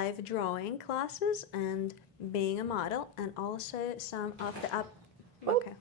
live drawing classes and being a model, and also some of the Okay.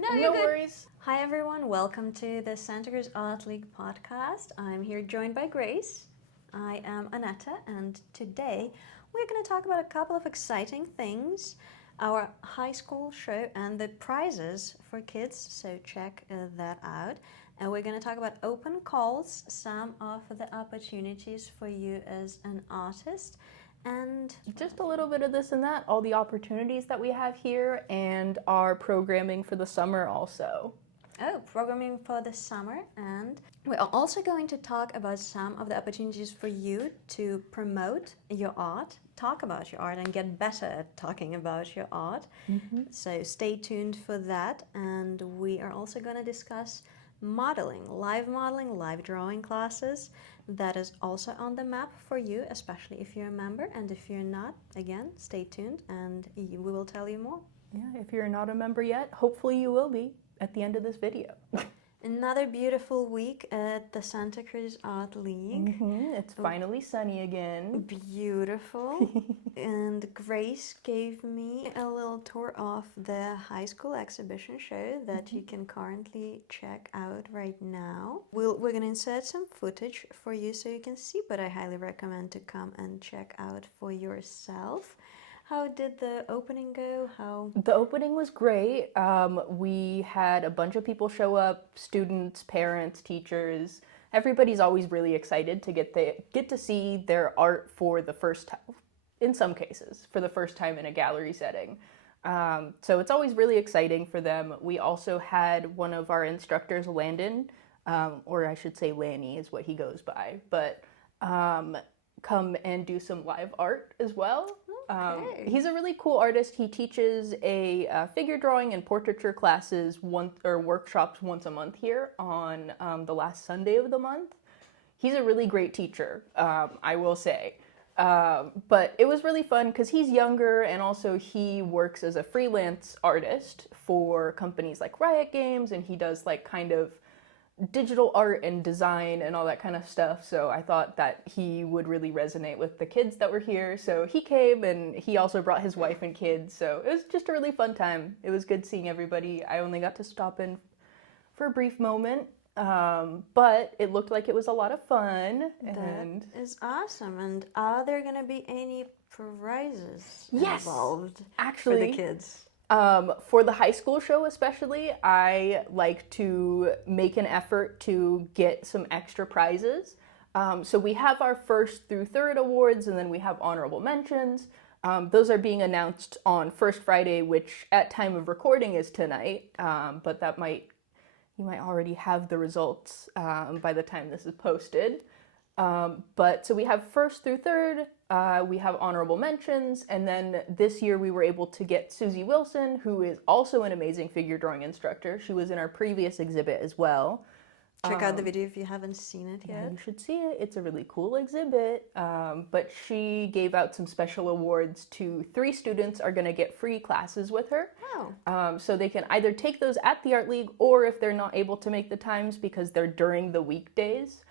No, you're good. Worries. Hi everyone, welcome to the Santa Cruz Art League podcast. I'm here joined by Grace. I am Anetta, and today we're going to talk about a couple of exciting things. Our high school show and the prizes for kids, so check that out. And we're going to talk about open calls, some of the opportunities for you as an artist, and just a little bit of this and that, all the opportunities that we have here, and our programming for the summer also. Oh, programming for the summer. And we are also going to talk about some of the opportunities for you to promote your art, talk about your art, and get better at talking about your art. So stay tuned for that. And we are also going to discuss modeling, live drawing classes. That is also on the map for you, especially if you're a member. And if you're not, again, stay tuned and we will tell you more. Yeah, if you're not a member yet, hopefully you will be at the end of this video. Another beautiful week at the Santa Cruz Art League. It's finally sunny again. Beautiful. And Grace gave me a little tour of the high school exhibition show that you can currently check out right now. We're going to insert some footage for you so you can see, but I highly recommend to come and check out for yourself. How did the opening go? The opening was great. We had a bunch of people show up, students, parents, teachers. Everybody's always really excited to get to see their art for the first time, in some cases, for the first time in a gallery setting. So it's always really exciting for them. We also had one of our instructors, Landon, or I should say Lanny is what he goes by, but come and do some live art as well. He's a really cool artist. He teaches a figure drawing and portraiture classes workshops once a month here on the last Sunday of the month. He's a really great teacher, I will say. But it was really fun because he's younger, and also he works as a freelance artist for companies like Riot Games, and he does like kind of digital art and design and all that kind of stuff. So I thought that he would really resonate with the kids that were here. So he came, and he also brought his wife and kids. So it was just a really fun time. It was good seeing everybody. I only got to stop in for a brief moment, but it looked like it was a lot of fun. That is awesome. And are there going to be any prizes Yes, involved actually, for the kids? For the high school show especially, I like to make an effort to get some extra prizes. So we have our first through third awards, and then we have honorable mentions. Those are being announced on First Friday, which at time of recording is tonight, but you might already have the results by the time this is posted. But so we have first through third, we have honorable mentions, and then this year we were able to get Susie Wilson, who is also an amazing figure drawing instructor. She was in our previous exhibit as well. Check out the video if you haven't seen it yet. Yeah, you should see it. It's a really cool exhibit. But she gave out some special awards to 3 students are going to get free classes with her. Oh. So they can either take those at the Art League, or if they're not able to make the times because they're during the weekdays,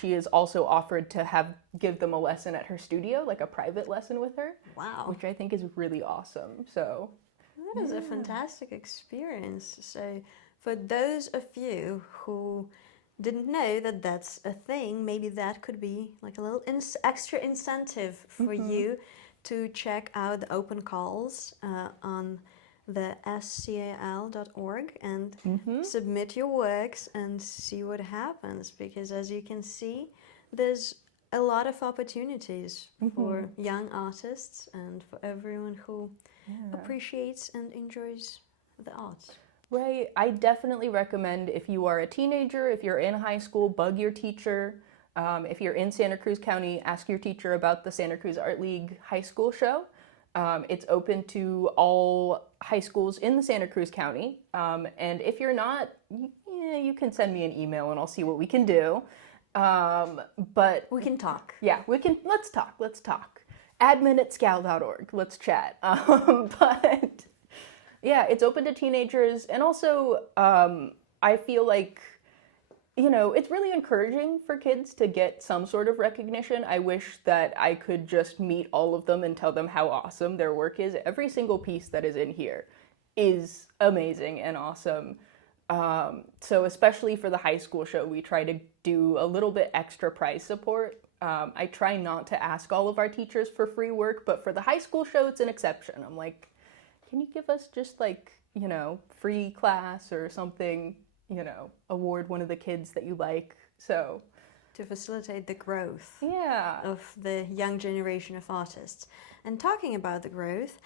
she is also offered to give them a lesson at her studio, like a private lesson with her. Wow. Which I think is really awesome. So that is a fantastic experience. So for those of you who didn't know that that's a thing, maybe that could be like a little extra incentive for you to check out the open calls on the SCAL.org and submit your works and see what happens, because as you can see, there's a lot of opportunities for young artists and for everyone who appreciates and enjoys the arts. Right. I definitely recommend, if you are a teenager, if you're in high school, bug your teacher. If you're in Santa Cruz County, ask your teacher about the Santa Cruz Art League high school show. It's open to all high schools in the Santa Cruz County. And if you're not, you can send me an email and I'll see what we can do. But we can talk. Yeah, let's talk. admin@scal.org. Let's chat. But yeah, it's open to teenagers. And also, I feel like you know, it's really encouraging for kids to get some sort of recognition. I wish that I could just meet all of them and tell them how awesome their work is. Every single piece that is in here is amazing and awesome. So especially for the high school show, we try to do a little bit extra prize support. I try not to ask all of our teachers for free work, but for the high school show, it's an exception. I'm like, can you give us just like, you know, free class or something, you know, award one of the kids that you like. So to facilitate the growth yeah, of the young generation of artists. And talking about the growth,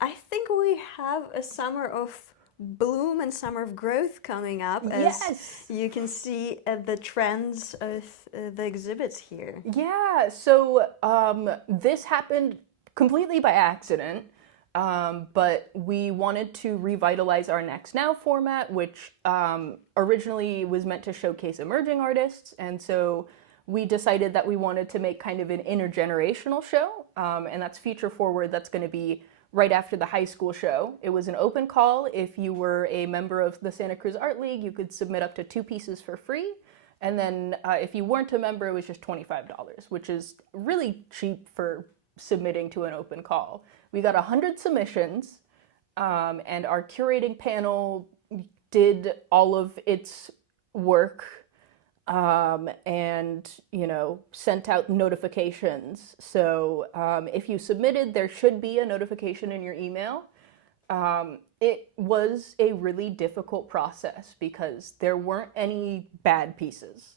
I think we have a summer of bloom and summer of growth coming up, as yes, you can see the trends of the exhibits here. yeah. So this happened completely by accident. But we wanted to revitalize our Next Now format, which originally was meant to showcase emerging artists. And so we decided that we wanted to make kind of an intergenerational show. And that's feature forward. That's going to be right after the high school show. It was an open call. If you were a member of the Santa Cruz Art League, you could submit up to 2 pieces for free. And then if you weren't a member, it was just $25, which is really cheap for submitting to an open call. We got 100 submissions, and our curating panel did all of its work, and, you know, sent out notifications. So if you submitted, there should be a notification in your email. It was a really difficult process because there weren't any bad pieces.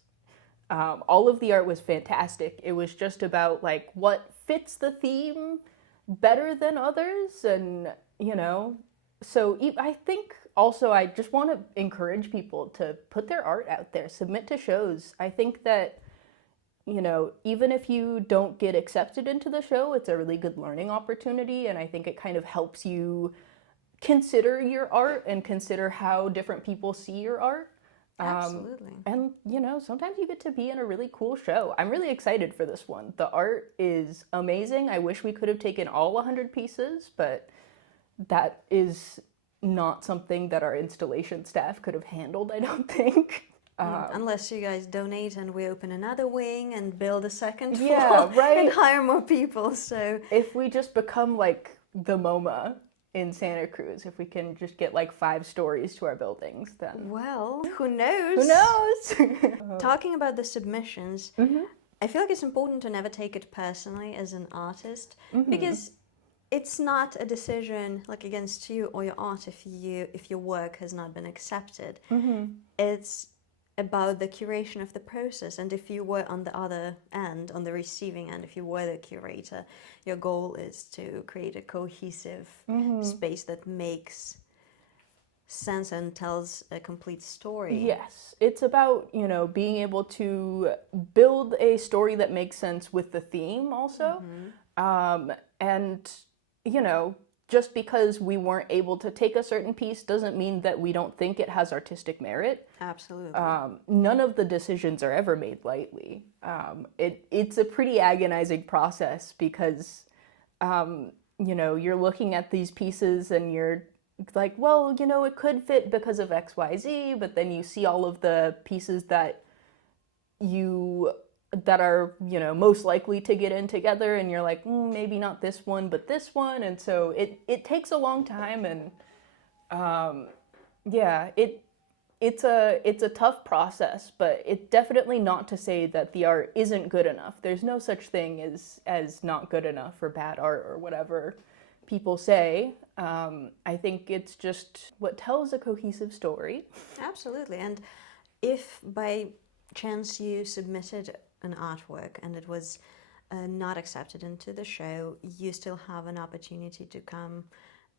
All of the art was fantastic. It was just about like what fits the theme better than others, and you know, so I think also I just want to encourage people to put their art out there, submit to shows. I think that, you know, even if you don't get accepted into the show, it's a really good learning opportunity, and I think it kind of helps you consider your art and consider how different people see your art. Absolutely. And, you know, sometimes you get to be in a really cool show. I'm really excited for this one. The art is amazing. I wish we could have taken all 100 pieces, but that is not something that our installation staff could have handled, I don't think. Unless you guys donate and we open another wing and build a second floor, Yeah, right. and hire more people. So If we just become like the MoMA in Santa Cruz, if we can just get like 5 stories to our buildings, then well, who knows? who knows? Talking about the submissions, I feel like it's important to never take it personally as an artist, because it's not a decision like against you or your art if your work has not been accepted. It's about the curation of the process, and if you were on the other end, on the receiving end, if you were the curator, your goal is to create a cohesive space that makes sense and tells a complete story. Yes, it's about, you know, being able to build a story that makes sense with the theme also. And, you know, just because we weren't able to take a certain piece doesn't mean that we don't think it has artistic merit. Absolutely. None of the decisions are ever made lightly. It's a pretty agonizing process because, you know, you're looking at these pieces and you're like, well, you know, it could fit because of X, Y, Z, but then you see all of the pieces that are, you know, most likely to get in together, and you're like, maybe not this one, but this one, and so it takes a long time, and yeah, it's a tough process, but it's definitely not to say that the art isn't good enough. There's no such thing as not good enough or bad art or whatever people say. I think it's just what tells a cohesive story. Absolutely. And if by chance you submitted an artwork and it was not accepted into the show, you still have an opportunity to come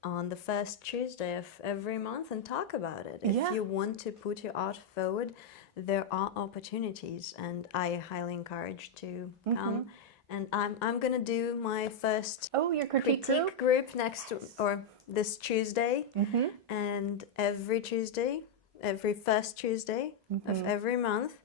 on the first Tuesday of every month and talk about it. If you want to put your art forward, there are opportunities, and I highly encourage to come. And I'm gonna do my first your critique group this Tuesday, and every first Tuesday of every month.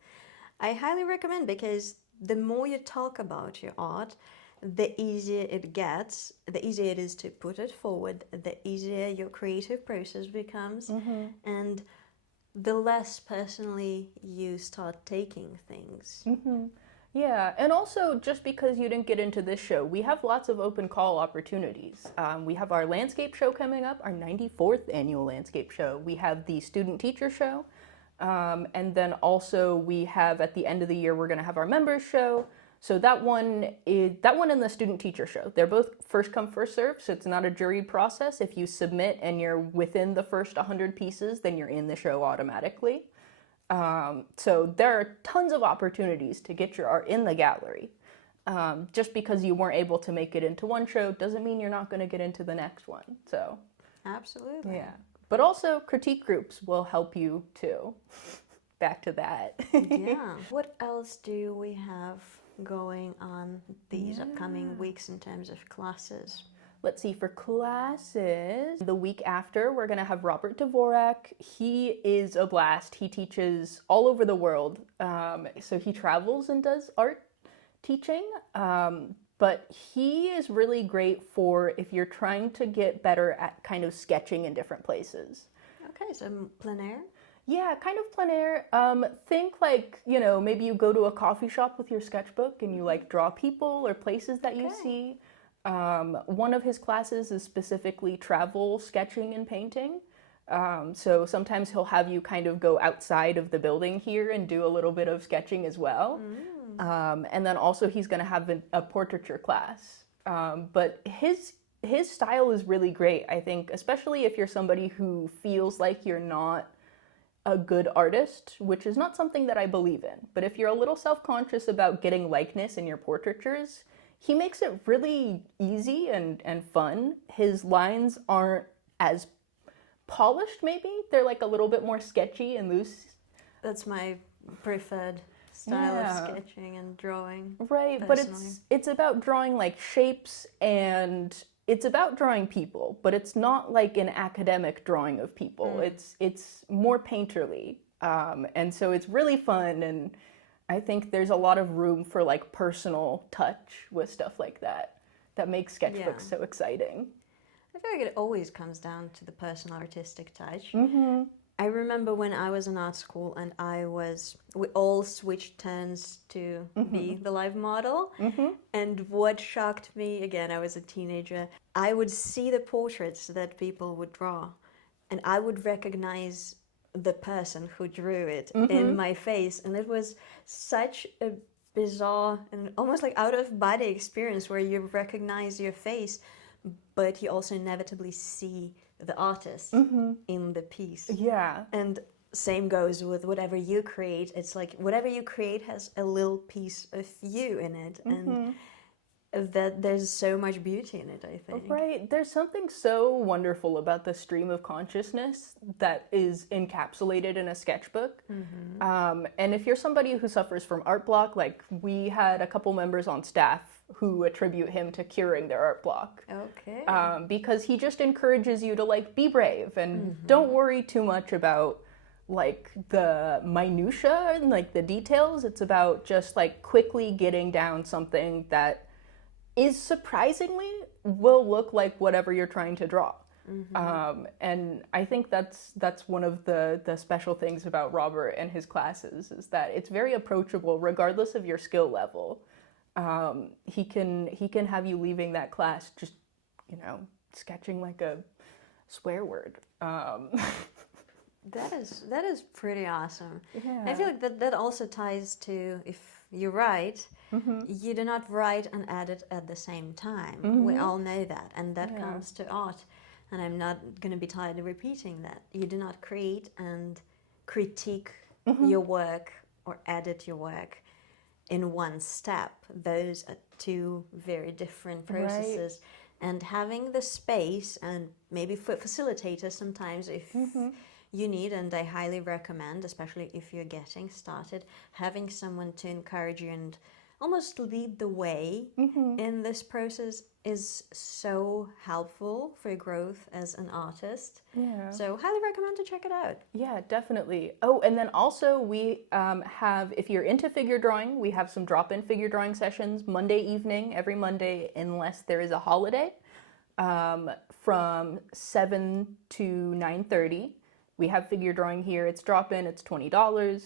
I highly recommend, because the more you talk about your art, the easier it gets, the easier it is to put it forward, the easier your creative process becomes. And the less personally you start taking things. Yeah, and also just because you didn't get into this show, we have lots of open call opportunities. We have our landscape show coming up, our 94th annual landscape show. We have the student teacher show. And then also we have at the end of the year, we're going to have our members show. So that one and the student teacher show, they're both first come, first serve. So it's not a juried process. If you submit and you're within the first 100 pieces, then you're in the show automatically. So there are tons of opportunities to get your art in the gallery. Just because you weren't able to make it into one show doesn't mean you're not going to get into the next one. So, absolutely. Yeah. But also critique groups will help you too. Back to that. Yeah. What else do we have going on these upcoming weeks in terms of classes? Let's see, for classes, the week after, we're going to have Robert Dvorak. He is a blast. He teaches all over the world. So he travels and does art teaching. But he is really great for if you're trying to get better at kind of sketching in different places. Okay, so plein air? Yeah, kind of plein air. Think like, maybe you go to a coffee shop with your sketchbook and you like draw people or places that you see. One of his classes is specifically travel sketching and painting. So sometimes he'll have you kind of go outside of the building here and do a little bit of sketching as well. And then also he's going to have a portraiture class. But his style is really great, I think, especially if you're somebody who feels like you're not a good artist, which is not something that I believe in. But if you're a little self-conscious about getting likeness in your portraitures, he makes it really easy and fun. His lines aren't as polished, maybe. They're like a little bit more sketchy and loose. That's my preferred style of sketching and drawing. Right, personally. But it's about drawing like shapes, and it's about drawing people, but it's not like an academic drawing of people. It's more painterly. And so it's really fun, and I think there's a lot of room for like personal touch with stuff like that makes sketchbooks so exciting. I feel like it always comes down to the personal artistic touch. I remember when I was in art school and we all switched turns to be the live model. And what shocked me, again, I was a teenager, I would see the portraits that people would draw and I would recognize the person who drew it in my face. And it was such a bizarre and almost like out of body experience where you recognize your face, but you also inevitably see the artist in the piece. Yeah. And same goes with whatever you create. It's like whatever you create has a little piece of you in it. And that there's so much beauty in it, I think. Right. There's something so wonderful about the stream of consciousness that is encapsulated in a sketchbook. And if you're somebody who suffers from art block, like we had a couple members on staff who attribute him to curing their art block. Okay. Because he just encourages you to like be brave and don't worry too much about like the minutia and like the details. It's about just like quickly getting down something that is surprisingly will look like whatever you're trying to draw. And I think that's one of the special things about Robert and his classes is that it's very approachable regardless of your skill level. He can have you leaving that class just, sketching like a swear word. That is pretty awesome. Yeah. I feel like that also ties to if you write, you do not write and edit at the same time. We all know that, and that comes to art. And I'm not going to be tired of repeating that. You do not create and critique your work or edit your work in one step. Those are two very different processes. Right. And having the space and maybe for facilitators sometimes if you need, and I highly recommend, especially if you're getting started, having someone to encourage you and almost lead the way in this process is so helpful for growth as an artist. Yeah. So highly recommend to check it out. Yeah, definitely. Oh, and then also we have, if you're into figure drawing, we have some drop-in figure drawing sessions Monday evening, every Monday, unless there is a holiday, from 7 to 9:30. we have figure drawing here. It's drop-in, it's $20,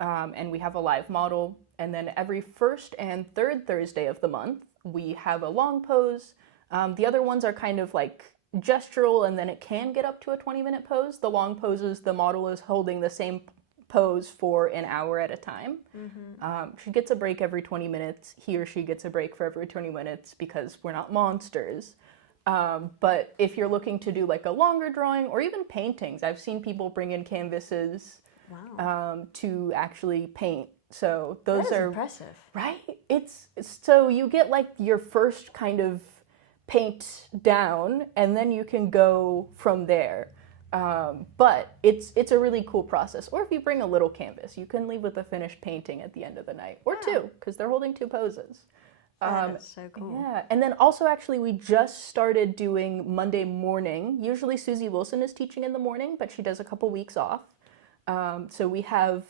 and we have a live model. And then every first and third Thursday of the month, we have a long pose. The other ones are kind of like gestural, and then it can get up to a 20-minute pose. The long poses, the model is holding the same pose for an hour at a time. She gets a break every 20 minutes. He or she gets a break for every 20 minutes because we're not monsters. But if you're looking to do like a longer drawing or even paintings, I've seen people bring in canvases to actually paint. So those are impressive, right? It's so you get like your first kind of paint down, and then you can go from there. But it's a really cool process. Or if you bring a little canvas, you can leave with a finished painting at the end of the night, or two, because they're holding two poses. That's so cool. Yeah, and then also actually we just started doing Monday morning. Usually Susie Wilson is teaching in the morning, but she does a couple weeks off. So we have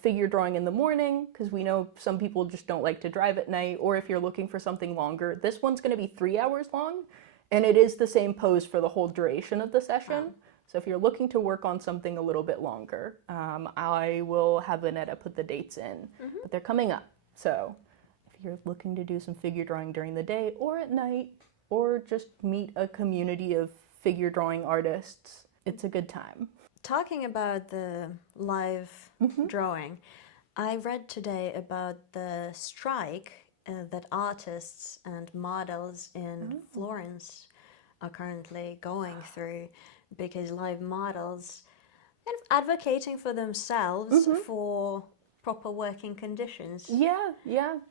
figure drawing in the morning, because we know some people just don't like to drive at night, or if you're looking for something longer. This one's going to be 3 hours long, and it is the same pose for the whole duration of the session. So if you're looking to work on something a little bit longer, I will have Anetta put the dates in, but they're coming up. So if you're looking to do some figure drawing during the day or at night, or just meet a community of figure drawing artists, it's a good time. Talking about the live drawing, I read today about the strike that artists and models in Florence are currently going through, because live models kind of advocating for themselves for proper working conditions. Yeah.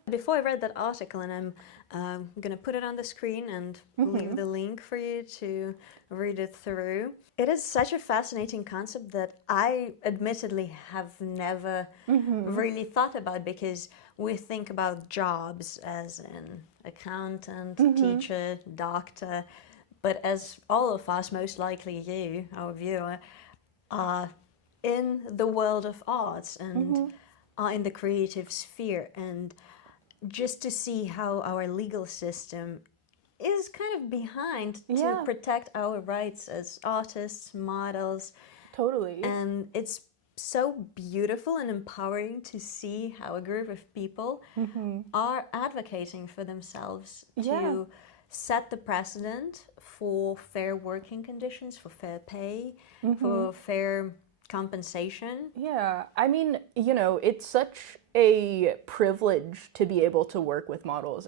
Before I read that article, and I'm going to put it on the screen and leave the link for you to read it through. It is such a fascinating concept that I admittedly have never really thought about, because we think about jobs as an accountant, teacher, doctor, but as all of us, most likely you, our viewer, are in the world of arts and are in the creative sphere, and just to see how our legal system is kind of behind to protect our rights as artists, models. Totally. And it's so beautiful and empowering to see how a group of people are advocating for themselves to set the precedent for fair working conditions, for fair pay, for fair compensation. Yeah, I mean, it's such a privilege to be able to work with models.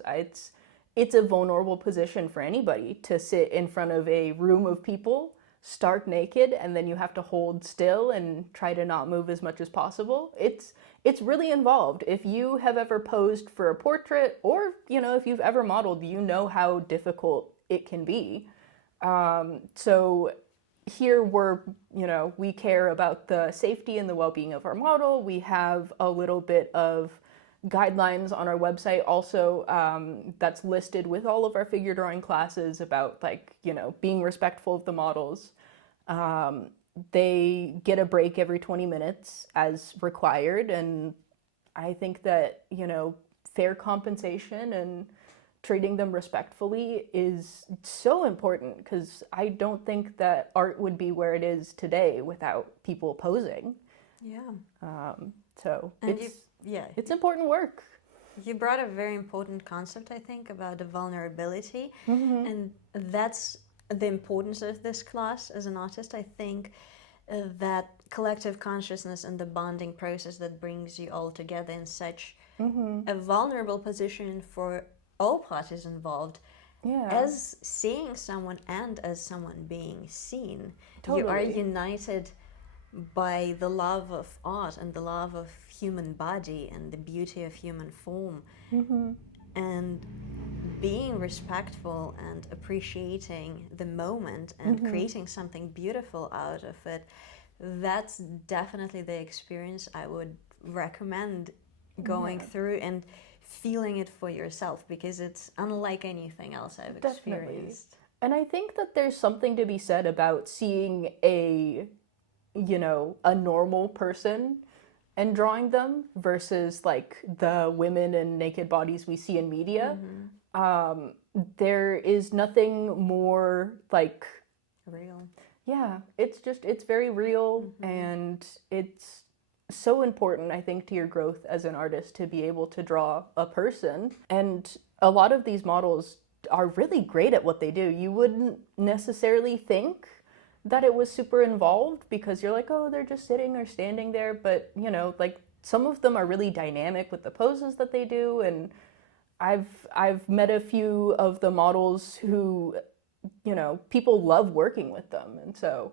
It's a vulnerable position for anybody to sit in front of a room of people stark naked, and then you have to hold still and try to not move as much as possible. It's really involved. If you have ever posed for a portrait, or if you've ever modeled, you know how difficult it can be. So here we care about the safety and the well-being of our model. We have a little bit of guidelines on our website also, that's listed with all of our figure drawing classes about being respectful of the models. They get a break every 20 minutes as required, and I think that fair compensation and treating them respectfully is so important, because I don't think that art would be where it is today without people posing. So it's important work. You brought a very important concept, I think, about the vulnerability, and that's the importance of this class as an artist. I think that collective consciousness and the bonding process that brings you all together in such a vulnerable position for all parties involved, as seeing someone and as someone being seen. You are united by the love of art and the love of human body and the beauty of human form, and being respectful and appreciating the moment and creating something beautiful out of it. That's definitely the experience I would recommend going through and feeling it for yourself, because it's unlike anything else I've experienced. And I think that there's something to be said about seeing a normal person and drawing them versus like the women and naked bodies we see in media. There is nothing more like real. Yeah, it's very real, and it's so important, I think, to your growth as an artist to be able to draw a person. And a lot of these models are really great at what they do. You wouldn't necessarily think that it was super involved because you're like, oh, they're just sitting or standing there. But, you know, like some of them are really dynamic with the poses that they do. And I've met a few of the models who, you know, people love working with them. And so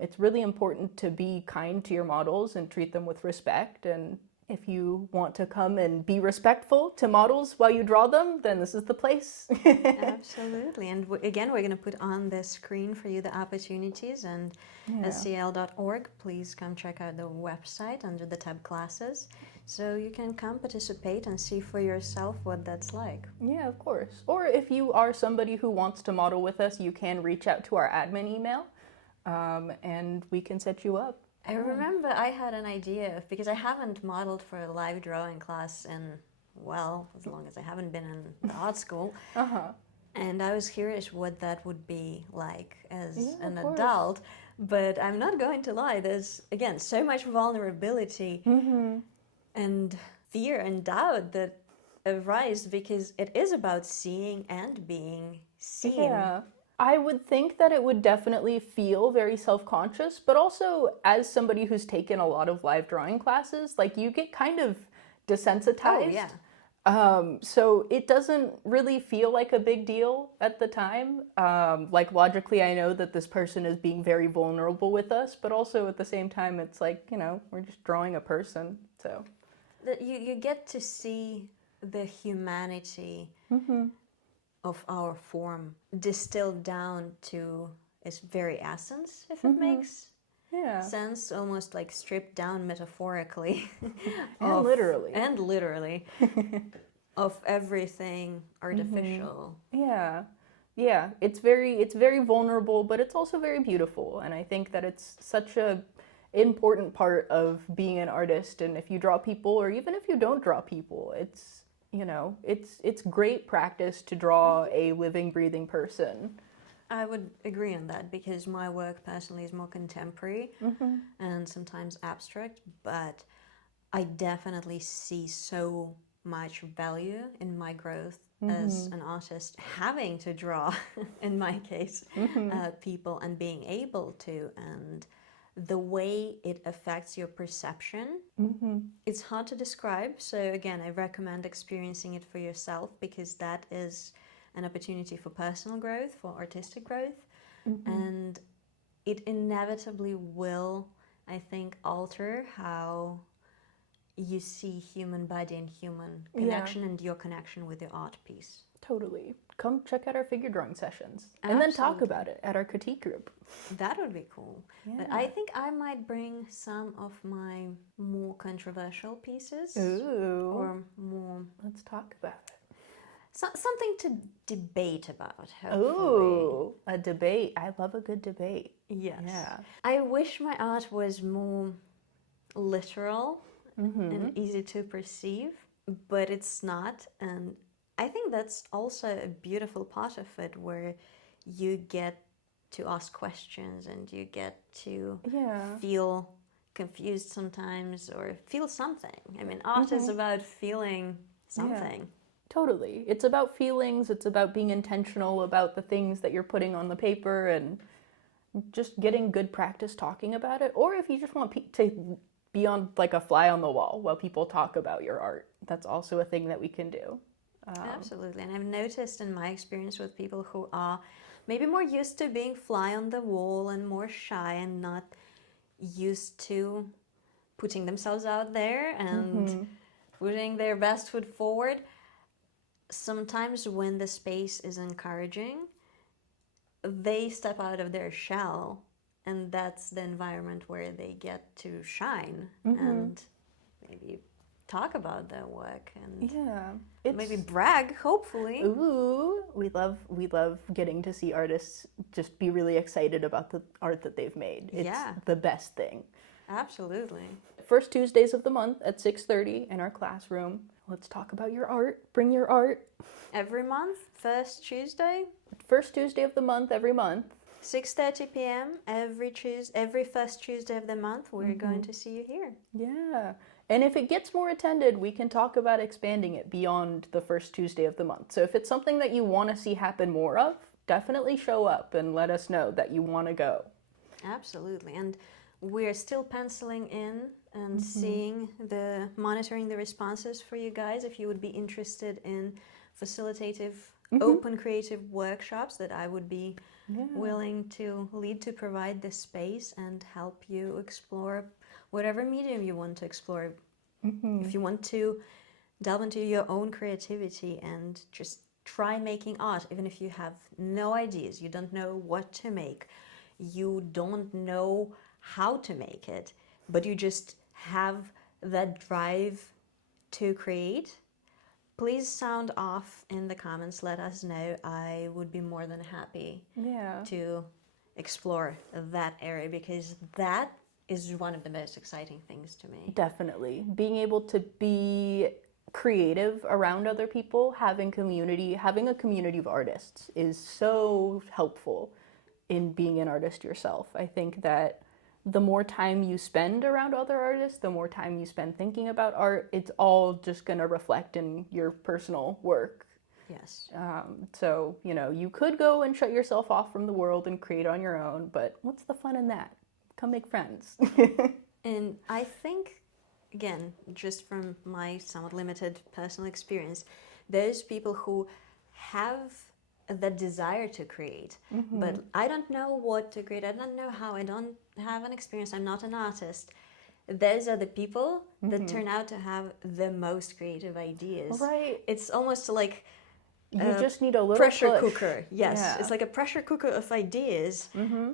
it's really important to be kind to your models and treat them with respect. And if you want to come and be respectful to models while you draw them, then this is the place. Absolutely. And again, we're going to put on the screen for you the opportunities, and SCAL.org. Please come check out the website under the tab classes so you can come participate and see for yourself what that's like. Yeah, of course. Or if you are somebody who wants to model with us, you can reach out to our admin email. And we can set you up. I remember I had an idea, because I haven't modeled for a live drawing class in, well, as long as I haven't been in the art school. And I was curious what that would be like as an adult. But I'm not going to lie, there's, again, so much vulnerability and fear and doubt that arise because it is about seeing and being seen. Yeah. I would think that it would definitely feel very self-conscious, but also as somebody who's taken a lot of live drawing classes, like you get kind of desensitized. Oh, yeah. So it doesn't really feel like a big deal at the time. Like logically, I know that this person is being very vulnerable with us, but also at the same time, it's like, you know, we're just drawing a person. So you get to see the humanity of our form distilled down to its very essence, if it makes sense, almost like stripped down metaphorically and literally of everything artificial. Yeah, it's very vulnerable, but it's also very beautiful, and I think that it's such a important part of being an artist. And if you draw people, or even if you don't draw people, it's, you know, it's great practice to draw a living, breathing person. I would agree on that, because my work personally is more contemporary and sometimes abstract, but I definitely see so much value in my growth as an artist, having to draw, in my case, people, and being able to, and the way it affects your perception. It's hard to describe, so again, I recommend experiencing it for yourself, because that is an opportunity for personal growth, for artistic growth, and it inevitably will, I think, alter how you see human body and human connection and your connection with your art piece. Totally. Come check out our figure drawing sessions and then talk about it at our critique group. That would be cool. But I think I might bring some of my more controversial pieces. Ooh. Or more... Let's talk about it. Something to debate about, hopefully. Ooh, a debate. I love a good debate. Yes. Yeah. I wish my art was more literal and easy to perceive, but it's not. And I think that's also a beautiful part of it, where you get to ask questions and you get to feel confused sometimes, or feel something. I mean, art is about feeling something. Yeah. Totally. It's about feelings, it's about being intentional about the things that you're putting on the paper, and just getting good practice talking about it. Or if you just want to be on like a fly on the wall while people talk about your art, that's also a thing that we can do. Absolutely. And I've noticed in my experience with people who are maybe more used to being fly on the wall and more shy and not used to putting themselves out there and putting their best foot forward, sometimes when the space is encouraging, they step out of their shell, and that's the environment where they get to shine and maybe talk about their work and maybe brag, hopefully. Ooh, we love getting to see artists just be really excited about the art that they've made. It's the best thing. Absolutely. First Tuesdays of the month at 6:30 in our classroom. Let's talk about your art. Bring your art. Every month, first Tuesday? First Tuesday of the month, every month. 6:30 p.m. every first Tuesday of the month. We're going to see you here. Yeah. And if it gets more attended, we can talk about expanding it beyond the first Tuesday of the month. So if it's something that you want to see happen more of, definitely show up and let us know that you want to go. Absolutely. And we're still penciling in and monitoring the responses for you guys. If you would be interested in facilitative, open creative workshops that I would be willing to lead, to provide the space and help you explore whatever medium you want to explore. If you want to delve into your own creativity and just try making art, even if you have no ideas, you don't know what to make, you don't know how to make it, but you just have that drive to create, please sound off in the comments. Let us know. I would be more than happy to explore that area, because that is one of the most exciting things to me. Definitely. Being able to be creative around other people, having a community of artists is so helpful in being an artist yourself. I think that the more time you spend around other artists, the more time you spend thinking about art, it's all just going to reflect in your personal work. Yes. So, you could go and shut yourself off from the world and create on your own, but what's the fun in that? Come make friends. And I think, again, just from my somewhat limited personal experience, those people who have that desire to create, but I don't know what to create, I don't know how, I don't have an experience, I'm not an artist, those are the people that turn out to have the most creative ideas. Right. It's almost like you just need a little pressure push. cooker. Yes, yeah. It's like a pressure cooker of ideas,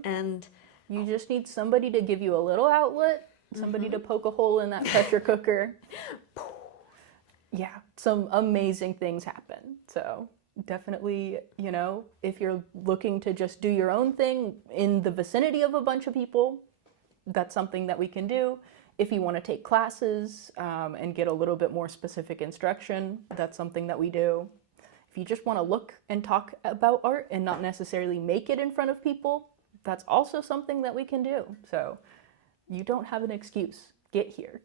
and you just need somebody to give you a little outlet, somebody to poke a hole in that pressure cooker. Yeah, some amazing things happen. So definitely, if you're looking to just do your own thing in the vicinity of a bunch of people, that's something that we can do. If you want to take classes and get a little bit more specific instruction, that's something that we do. If you just want to look and talk about art and not necessarily make it in front of people, that's also something that we can do. So you don't have an excuse. Get here.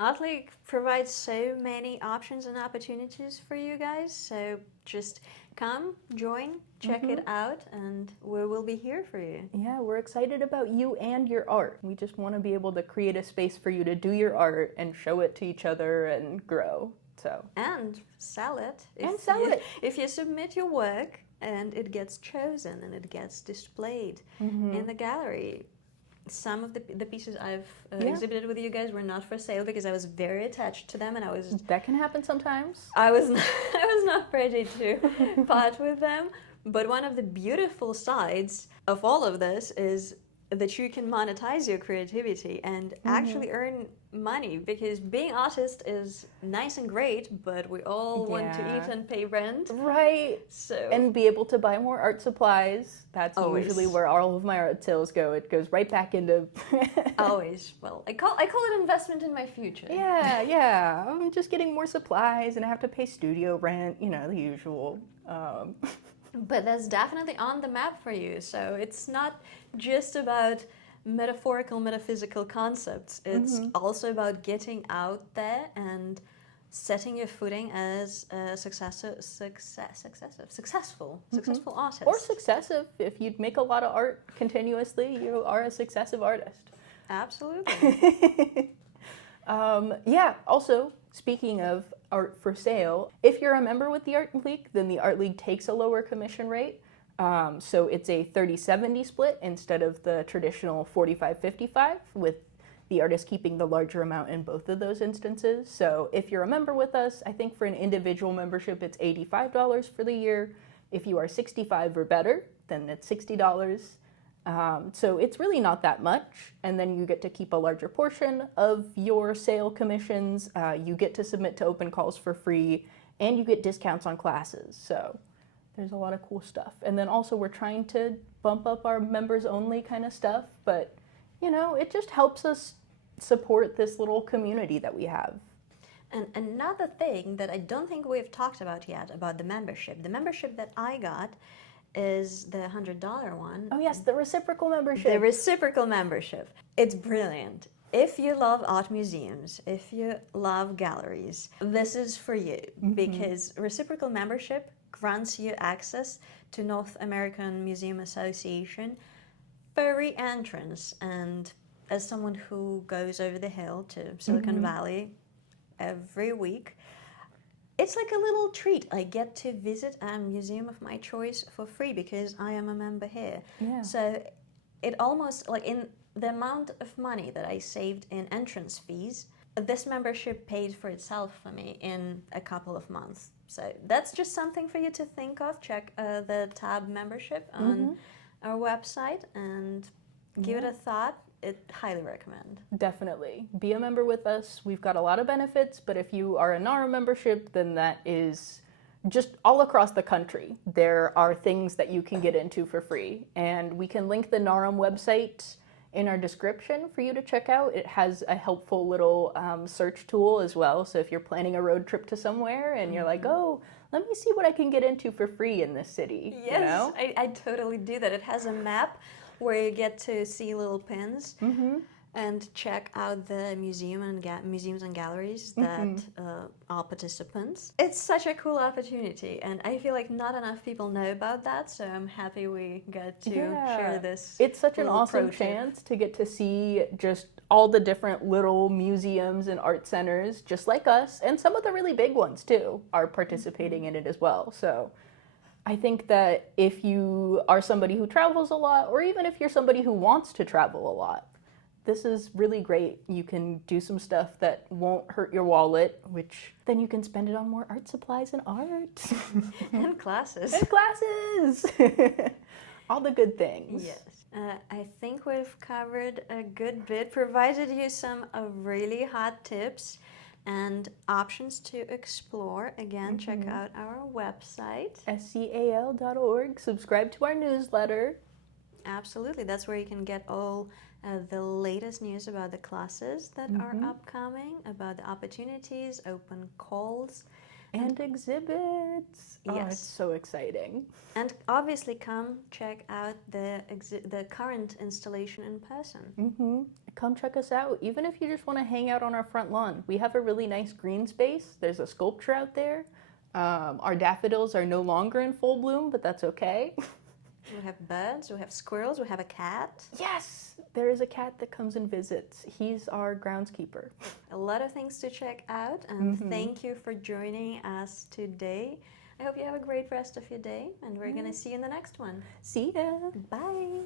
Artleague provides so many options and opportunities for you guys, so just come, join, check it out, and we will be here for you. Yeah, we're excited about you and your art. We just want to be able to create a space for you to do your art and show it to each other and grow. So and sell it. If you submit your work and it gets chosen and it gets displayed in the gallery. Some of the pieces I've exhibited with you guys were not for sale because I was very attached to them, and that can happen sometimes. I was not ready to part with them. But one of the beautiful sides of all of this is that you can monetize your creativity and actually earn money, because being artist is nice and great, but we all want to eat and pay rent. Right. So and be able to buy more art supplies. That's usually where all of my art sales go. It goes right back into always. Well, I call it investment in my future. Yeah. I'm just getting more supplies and I have to pay studio rent, the usual. But that's definitely on the map for you. So it's not just about metaphysical concepts. It's also about getting out there and setting your footing as a successful artist. Or successive. If you make a lot of art continuously, you are a successive artist. Absolutely. Also, speaking of art for sale, if you're a member with the Art League, then the Art League takes a lower commission rate. So it's a 30-70 split instead of the traditional 45-55, with the artist keeping the larger amount in both of those instances. So if you're a member with us, I think for an individual membership, it's $85 for the year. If you are 65 or better, then it's $60. So it's really not that much, and then you get to keep a larger portion of your sale commissions. You get to submit to open calls for free, and you get discounts on classes. So there's a lot of cool stuff. And then also we're trying to bump up our members only kind of stuff, but it just helps us support this little community that we have. And another thing that I don't think we've talked about yet about the membership that I got is the $100 one. Oh yes, the reciprocal membership. The reciprocal membership. It's brilliant. If you love art museums, if you love galleries, this is for you, because reciprocal membership grants you access to North American Museum Association free entrance. And as someone who goes over the hill to Silicon Valley every week, it's like a little treat. I get to visit a museum of my choice for free because I am a member here. Yeah. So it almost, like, in the amount of money that I saved in entrance fees, this membership paid for itself for me in a couple of months. So that's just something for you to think of. Check the tab membership on our website and give it a thought. Highly recommend. Definitely. Be a member with us. We've got a lot of benefits, but if you are a NARA membership, then that is just all across the country. There are things that you can get into for free, and we can link the NARAM website in our description for you to check out. It has a helpful little search tool as well, so if you're planning a road trip to somewhere and you're like, oh, let me see what I can get into for free in this city. Yes, you know? I totally do that. It has a map where you get to see little pins and check out the museums and galleries that are participants. It's such a cool opportunity, and I feel like not enough people know about that, so I'm happy we got to share this. It's such an little awesome pro tip. chance to get to see just all the different little museums and art centers, just like us, and some of the really big ones too are participating in it as well. So I think that if you are somebody who travels a lot, or even if you're somebody who wants to travel a lot, this is really great. You can do some stuff that won't hurt your wallet, which then you can spend it on more art supplies and art. And classes. And classes! All the good things. Yes. I think we've covered a good bit, provided you some really hot tips and options to explore. Again, check out our website. SCAL.org. Subscribe to our newsletter. Absolutely. That's where you can get all the latest news about the classes that are upcoming, about the opportunities, open calls. And exhibits. Oh, Yes. it's so exciting. And obviously come check out the current installation in person. Come check us out, even if you just want to hang out on our front lawn. We have a really nice green space. There's a sculpture out there. Our daffodils are no longer in full bloom, but that's okay. We have birds, we have squirrels, we have a cat. Yes, there is a cat that comes and visits. He's our groundskeeper. A lot of things to check out, and thank you for joining us today. I hope you have a great rest of your day, and we're going to see you in the next one. See ya. Bye.